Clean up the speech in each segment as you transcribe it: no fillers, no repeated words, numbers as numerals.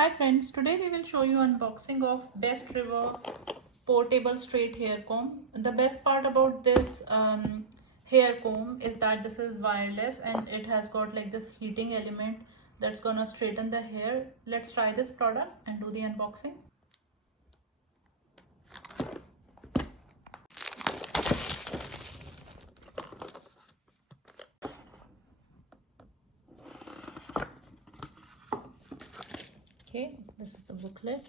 Hi friends, today we will show you unboxing of Best River portable straight hair comb. The best part about this hair comb is that this is wireless and it has got like this heating element that's gonna straighten the hair. Let's try this product and do the unboxing. Okay, this is the booklet.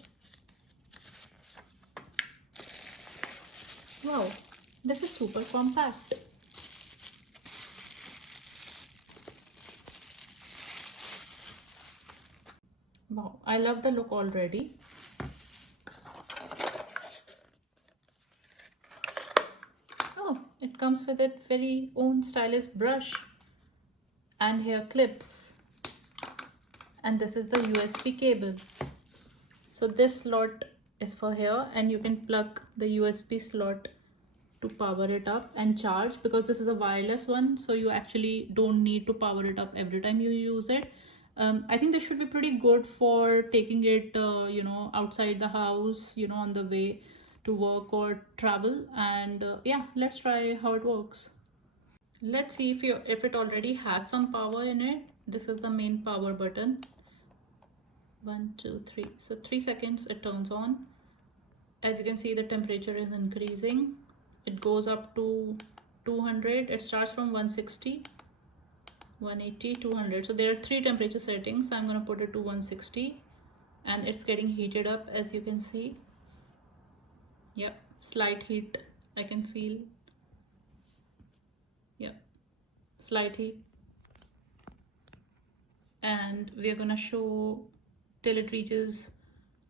Wow, this is super compact. Wow, I love the look already. Oh, it comes with its very own stylish brush and hair clips. And this is the USB cable. So this slot is for here and you can plug the USB slot to power it up and charge, because this is a wireless one, so you actually don't need to power it up every time you use it. I think this should be pretty good for taking it outside the house, on the way to work or travel. And yeah, let's try how it works. Let's see if it already has some power in it. This is the main power button. 1 2 3, so 3 seconds it turns on. As you can see, the temperature is increasing. It goes up to 200. It starts from 160, 180, 200. So there are 3 temperature settings. I'm going to put it to 160 and it's getting heated up, as you can see. Yep, slight heat I can feel. Yep, slight heat. And we're going to show till it reaches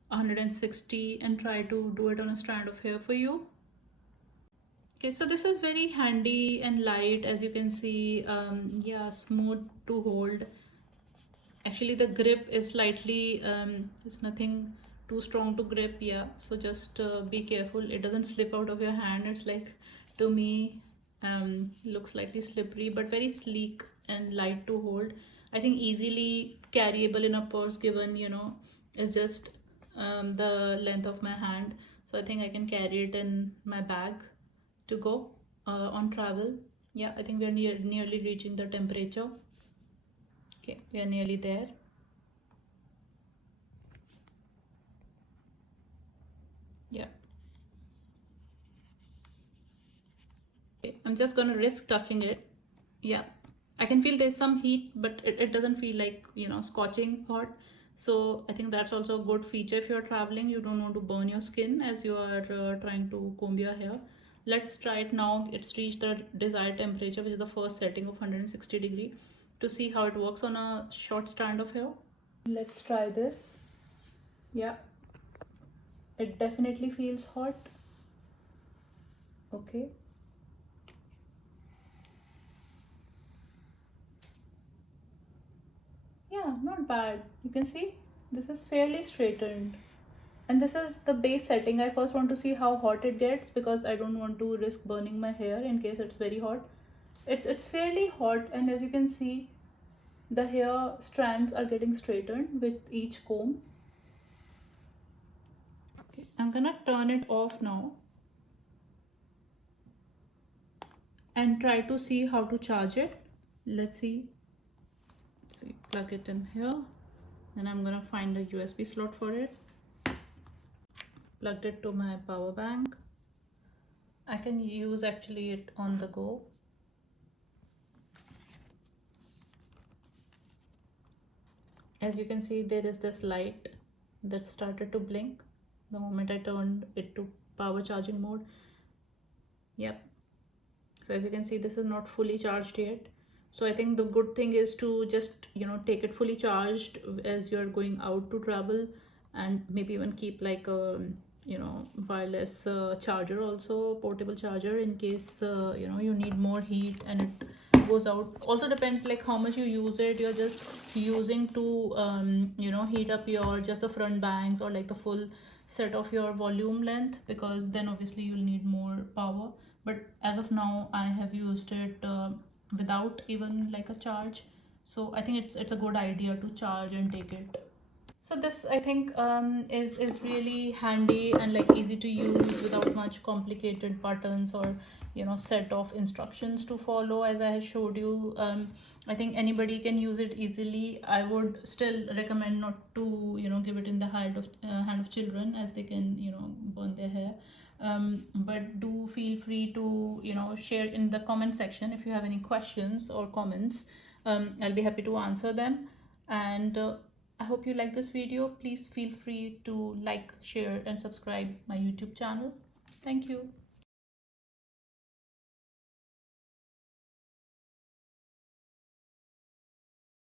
160 and try to do it on a strand of hair for you. Okay, so this is very handy and light, as you can see. Yeah, smooth to hold. Actually the grip is slightly it's nothing too strong to grip. Yeah, so just be careful it doesn't slip out of your hand. It's like, to me, looks slightly slippery, but very sleek and light to hold. I think easily carryable in a purse, given it's just the length of my hand. So I think I can carry it in my bag to go on travel. Yeah, I think we are nearly reaching the temperature. Okay, we are nearly there. Yeah. Okay, I'm just gonna risk touching it. Yeah, I can feel there's some heat, but it doesn't feel like, scorching hot. So I think that's also a good feature. If you're traveling, you don't want to burn your skin as you are trying to comb your hair. Let's try it now. It's reached the desired temperature, which is the first setting of 160 degree, to see how it works on a short strand of hair. Let's try this. Yeah, it definitely feels hot. Okay. Yeah, not bad. You can see this is fairly straightened. And this is the base setting. I first want to see how hot it gets, because I don't want to risk burning my hair in case it's very hot. It's fairly hot, and as you can see, the hair strands are getting straightened with each comb. Okay, I'm gonna turn it off now and try to see how to charge it. Let's see. See, plug it in here. Then I'm gonna find a USB slot for it. Plugged it to my power bank. I can use actually it on the go. As you can see, there is this light that started to blink the moment I turned it to power charging mode. Yep. So as you can see, this is not fully charged yet. So I think the good thing is to just take it fully charged as you're going out to travel, and maybe even keep like a wireless charger, also portable charger, in case you need more heat and it goes out. Also depends like how much you use it. You're just using to heat up your just the front bangs, or like the full set of your volume length, because then obviously you'll need more power. But as of now, I have used it without even like a charge. So I think it's a good idea to charge and take it. So this, I think, is really handy and like easy to use without much complicated buttons or set of instructions to follow, as I showed you. I think anybody can use it easily. I would still recommend not to give it in the hand of children, as they can burn their hair. But do feel free to share in the comment section if you have any questions or comments. I'll be happy to answer them. And I hope you like this video. Please feel free to like, share, and subscribe my YouTube channel. Thank you.